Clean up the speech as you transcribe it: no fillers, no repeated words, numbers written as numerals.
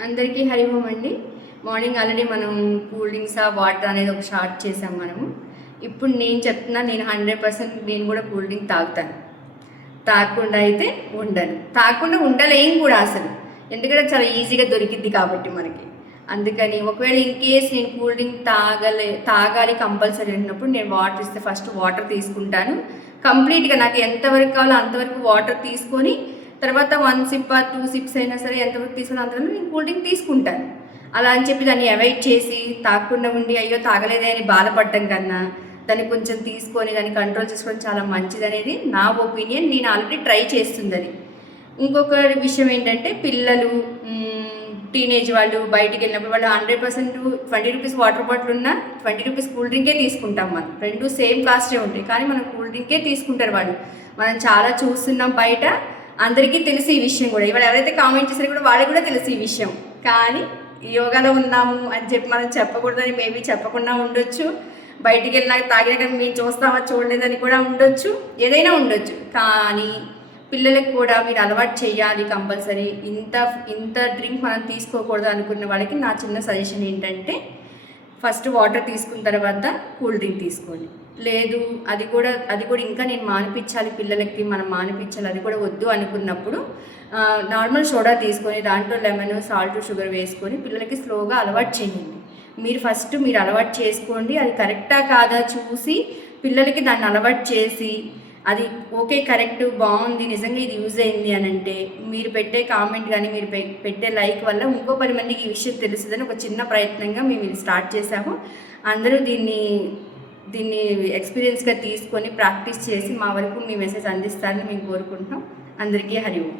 అందరికీ హరి ఓం అండి. Morning already మనం కూల్ డ్రింక్స్ వాటర్ అనేది ఒక షార్ట్ చేసాం మనము. ఇప్పుడు నేను చెప్తున్నా, నేను 100% నేను కూడా కూల్ డ్రింక్ తాగుతాను. తాగకుండా అయితే ఉండను, తాగకుండా ఉండలేం కూడా అసలు. ఎందుకంటే చాలా ఈజీగా దొరికింది కాబట్టి మనకి. అందుకని ఒకవేళ ఇన్ కేస్ నేను కూల్ డ్రింక్ తాగాలి కంపల్సరీ అన్నప్పుడు నేను వాటర్ ఇస్తే ఫస్ట్ వాటర్ తీసుకుంటాను. కంప్లీట్గా నాకు ఎంతవరకు కావాలో అంతవరకు వాటర్ తీసుకొని తర్వాత 1 సిప్ 2 సిప్స్ అయినా సరే ఎంతవరకు తీసుకుని అంతవరకు నేను కూల్ డ్రింక్ తీసుకుంటాను. అలా అని చెప్పి దాన్ని అవాయిడ్ చేసి తాగకుండా ఉండి అయ్యో తాగలేదే అని బాధపడటం కన్నా దాన్ని కొంచెం తీసుకొని దాన్ని కంట్రోల్ చేసుకొని చాలా మంచిది అనేది నా ఒపీనియన్. నేను ఆల్రెడీ ట్రై చేస్తుంది అది. ఇంకొక విషయం ఏంటంటే పిల్లలు టీనేజ్ వాళ్ళు బయటికి వెళ్ళినప్పుడు వాళ్ళు 100% 20 రూపీస్ వాటర్ బాటిల్ ఉన్నా 20 రూపీస్ కూల్ డ్రింకే తీసుకుంటాం. మనం రెండు సేమ్ కాస్టే ఉంటాయి కానీ మనం కూల్ డ్రింకే తీసుకుంటారు వాళ్ళు. మనం చాలా చూస్తున్నాం బయట, అందరికీ తెలిసి ఈ విషయం కూడా. ఇవాళ ఎవరైతే కామెంట్ చేశారో కూడా వాళ్ళకి కూడా తెలిసి ఈ విషయం. కానీ యోగాలో ఉన్నాము అని చెప్పి మనం చెప్పకూడదని మేబీ చెప్పకుండా ఉండొచ్చు. బయటికి వెళ్ళినాక తాగినాక మేము చూస్తామా చూడలేదని కూడా ఉండొచ్చు, ఏదైనా ఉండొచ్చు. కానీ పిల్లలకు కూడా మీరు అలవాటు చేయాలి కంపల్సరీ. ఇంత డ్రింక్ మనం తీసుకోకూడదు అనుకున్న వాళ్ళకి నా చిన్న సజెషన్ ఏంటంటే ఫస్ట్ వాటర్ తీసుకున్న తర్వాత కూల్ డ్రింక్ తీసుకోండి. లేదు అది కూడా ఇంకా నేను మానిపించాలి, పిల్లలకి మనం మానిపించాలి, అది కూడా వద్దు అనుకున్నప్పుడు నార్మల్ సోడా తీసుకొని దాంట్లో లెమన్, సాల్ట్, షుగర్ వేసుకొని పిల్లలకి స్లోగా అలవాటు చేయండి. మీరు అలవాటు చేసుకోండి. అది కరెక్టా కాదా చూసి పిల్లలకి దాన్ని అలవాటు చేసి అది ఓకే కరెక్ట్ బాగుంది నిజంగా ఇది యూజ్ అయింది అని అంటే మీరు పెట్టే కామెంట్ కానీ మీరు పెట్టే లైక్ వల్ల ఇంకో 10 మందికి ఈ విషయం తెలుస్తుందని ఒక చిన్న ప్రయత్నంగా మేము ఇది స్టార్ట్ చేసాము. అందరూ దీన్ని ఎక్స్పీరియన్స్గా తీసుకొని ప్రాక్టీస్ చేసి మా వరకు మీ మెసేజ్ అందిస్తారని మేము కోరుకుంటున్నాం. అందరికీ హరి ఓం.